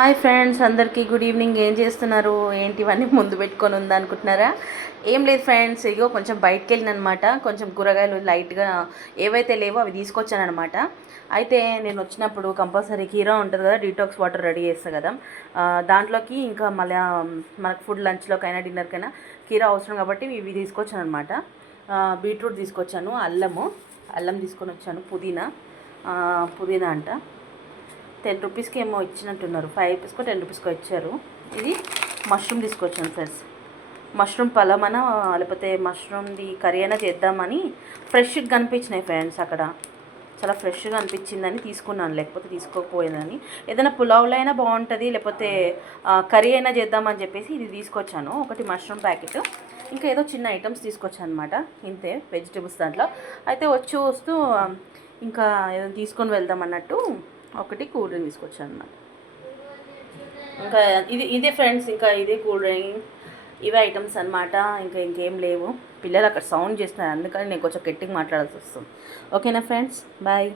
Hi friends, అందరికీ good evening. ఏం చేస్తున్నారు? ఏంటి ఇవన్నీ ముందు పెట్టుకొని ఉందనుకుంటున్నారా? ఏం లేదు ఫ్రెండ్స్, ఇగో కొంచెం బయటకు వెళ్ళినమాట. కొంచెం కూరగాయలు లైట్గా ఏవైతే లేవో అవి తీసుకొచ్చానమాట. అయితే నేను వచ్చినప్పుడు కంపల్సరీ కీరా ఉంటుంది కదా, డీటాక్స్ వాటర్ రెడీ చేస్తా కదా, దాంట్లోకి ఇంకా మళ్ళీ మనకు ఫుడ్ లంచ్లోకైనా డిన్నర్కైనా కీరా అవసరం కాబట్టి ఇవి తీసుకొచ్చాను అనమాట. బీట్రూట్ తీసుకొచ్చాను, అల్లం తీసుకొని వచ్చాను, పుదీనా అంట 10 రూపీస్కి ఏమో ఇచ్చినట్టున్నారు, 5 రూపీస్కో 10 రూపీస్కో ఇచ్చారు. ఇది మష్రూమ్ తీసుకొచ్చాను ఫ్రెండ్స్. మష్రూమ్ పలమనా లేకపోతే మష్రూమ్ది కర్రీ అయినా చేద్దామని ఫ్రెష్గా కనిపించినాయి ఫ్రెండ్స్. అక్కడ చాలా ఫ్రెష్గా అనిపించిందని తీసుకున్నాను, లేకపోతే తీసుకోకపోయేదని. ఏదైనా పులావ్లో అయినా బాగుంటుంది, లేకపోతే కర్రీ అయినా చేద్దామని చెప్పేసి ఇది తీసుకొచ్చాను. ఒకటి మష్రూమ్ ప్యాకెట్, ఇంకా ఏదో చిన్న ఐటమ్స్ తీసుకొచ్చాను అనమాట. ఇంతే వెజిటేబుల్స్ దాంట్లో. అయితే వస్తూ ఇంకా ఏదో తీసుకొని వెళ్దాం అన్నట్టు ఒకటి కూల్ డ్రింక్ తీసుకొచ్చాను అనమాట. ఇంకా ఇదే ఫ్రెండ్స్, ఇంకా ఇదే కూల్ డ్రింక్, ఇవే ఐటమ్స్ అనమాట. ఇంకేం లేవు. పిల్లలు అక్కడ సౌండ్ చేస్తున్నారు, అందుకని నేను కొంచెం గట్టిగా మాట్లాడాల్సి వస్తుంది. ఓకేనా ఫ్రెండ్స్, బాయ్.